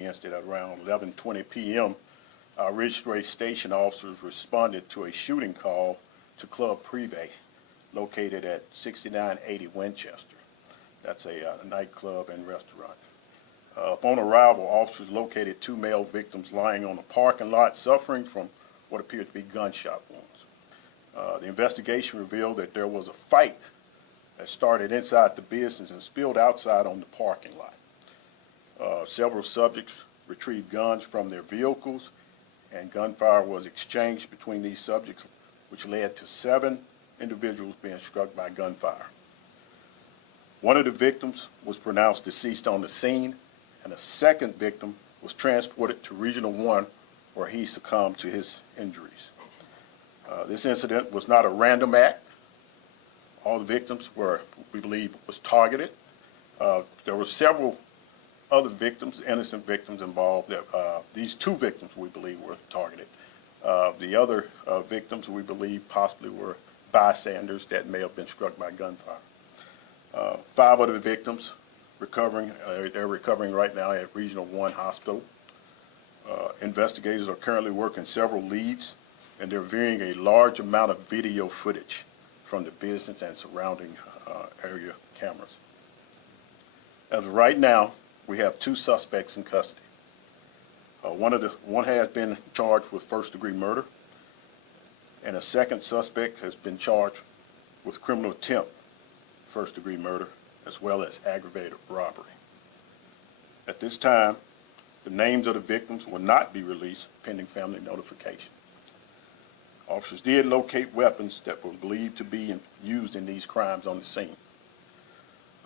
At around 11:20 p.m., our Ridgeway Station officers responded to a shooting call to Club Prive, located at 6980 Winchester. That's a nightclub and restaurant. Upon arrival, officers located two male victims lying on a parking lot suffering from what appeared to be gunshot wounds. The investigation revealed that there was a fight that started inside the business and spilled outside on the parking lot. Several subjects retrieved guns from their vehicles, and gunfire was exchanged between these subjects, which led to 7 individuals being struck by gunfire. One of the victims was pronounced deceased on the scene, and a second victim was transported to Regional 1, where he succumbed to his injuries. This incident was not a random act. All the victims were, we believe, was targeted. There were several other victims, innocent victims involved. These 2 victims, we believe, were targeted. The other victims, we believe, possibly were bystanders that may have been struck by gunfire. 5 of the victims recovering. They're recovering right now at Regional 1 Hospital. Investigators are currently working several leads, and they're viewing a large amount of video footage from the business and surrounding area cameras. As of right now, we have 2 suspects in custody. One has been charged with first-degree murder, and a second suspect has been charged with criminal attempt, first-degree murder, as well as aggravated robbery. At this time, the names of the victims will not be released pending family notification. Officers did locate weapons that were believed to be used in these crimes on the scene.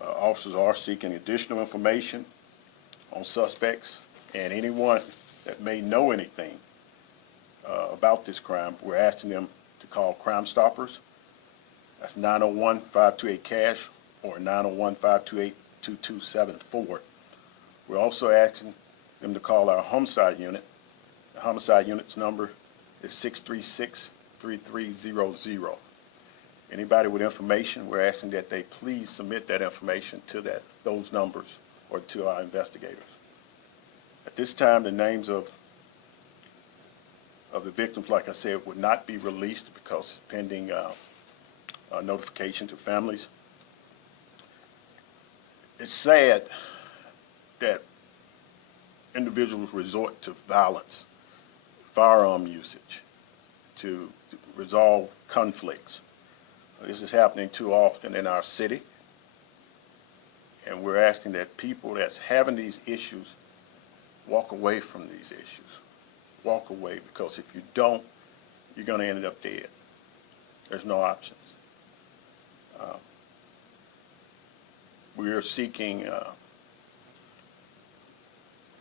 Officers are seeking additional information on suspects, and anyone that may know anything about this crime, we're asking them to call Crime Stoppers. That's 901-528-CASH or 901-528-2274. We're also asking them to call our homicide unit. The homicide unit's number is 636-3300. Anybody with information, we're asking that they please submit that information to those numbers or to our investigators. At this time, the names of the victims, like I said, would not be released because it's pending notification to families. It's sad that individuals resort to violence, firearm usage, to resolve conflicts. This is happening too often in our city, and we're asking that people that's having these issues walk away from these issues. Walk away, because if you don't, you're going to end up dead. There's no options. We are seeking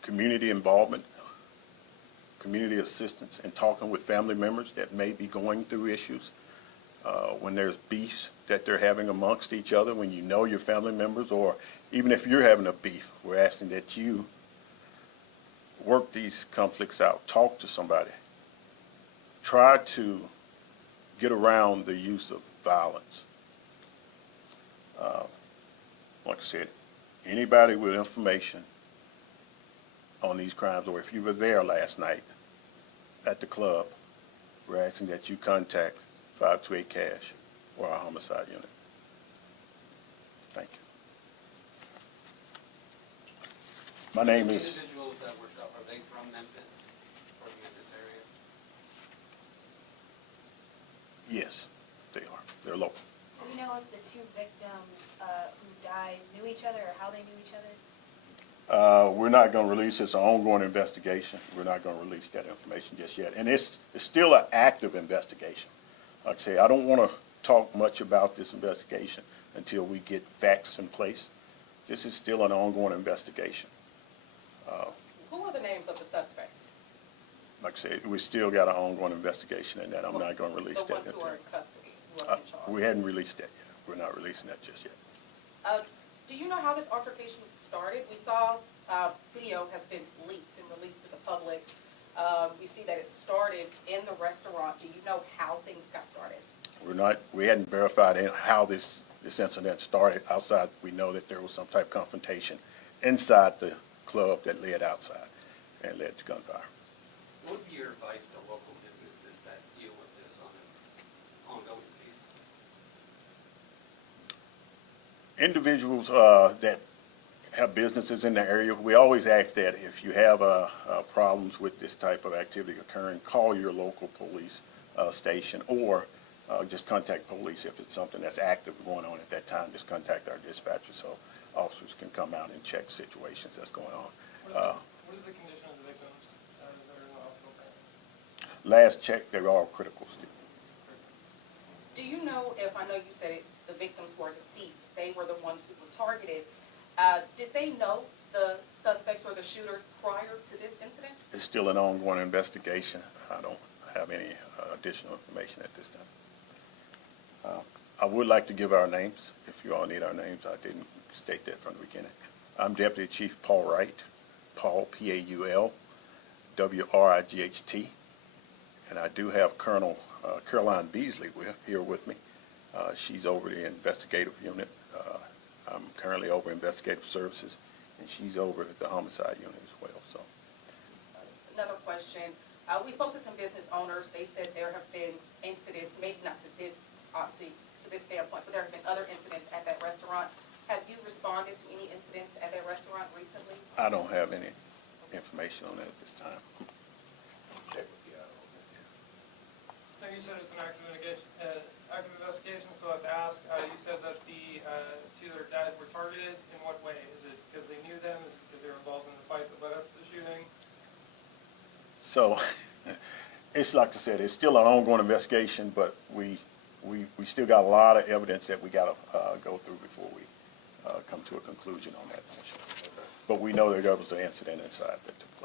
community involvement, community assistance, and talking with family members that may be going through issues. When there's beefs that they're having amongst each other, when you know your family members, or even if you're having a beef, we're asking that you work these conflicts out, talk to somebody. Try to get around the use of violence. Like I said, anybody with information on these crimes, or if you were there last night at the club, we're asking that you contact 528-CASH or our homicide unit. Thank you. My name is... The individuals that were shot, are they from Memphis or the Memphis area? Yes, they are. They're local. Do we know if the 2 victims who died knew each other, or how they knew each other? We're not going to release. It's an ongoing investigation. We're not going to release that information just yet. And it's still an active investigation. Like I say, I don't want to talk much about this investigation until we get facts in place. This is still an ongoing investigation. Who are the names of the suspects? Like I said, we still got an ongoing investigation, and that I'm not going to release that. The ones who are in custody, who are in charge. We hadn't released that yet. We're not releasing that just yet. Do you know how this altercation started? We saw video has been leaked and released to the public. We see that it started in the restaurant. Do you know how things got started? We hadn't verified how this incident started outside. We know that there was some type of confrontation inside the club that led outside. and led to gunfire. What would be your advice to local businesses that deal with this on an ongoing basis? Individuals that have businesses in the area, we always ask that if you have problems with this type of activity occurring, call your local police station, or just contact police if it's something that's active going on at that time. Just contact our dispatcher so officers can come out and check situations that's going on. What is the condition of the victims that are in the hospital currently? Last check, they're all critical still. Do you know if, I know you said the victims were deceased, they were the ones who were targeted. Did they know the suspects or the shooters prior to this incident? It's still an ongoing investigation. I don't have any additional information at this time. I would like to give our names, if you all need our names. I didn't state that from the beginning. I'm Deputy Chief Paul Wright, Paul, P-A-U-L, W-R-I-G-H-T, and I do have Colonel Caroline Beasley here with me. She's over the investigative unit. I'm currently over investigative services, and she's over the homicide unit as well. So, Another question. We spoke to some business owners. They said there have been incidents, maybe not to this, obviously, to this standpoint, but there have been other incidents at that restaurant. Have you responded to any incidents at that restaurant recently? I don't have any information on that at this time. Check with you. Now, you said it's an active investigation, so I have to ask, you said that the two that are dead were targeted. In what way? Is it because they knew them? Is it because they were involved in the fight that led up to the shooting? So, it's like I said, it's still an ongoing investigation, but we still got a lot of evidence that we got to go through before we come to a conclusion on that issue. But we know that there was an incident inside that took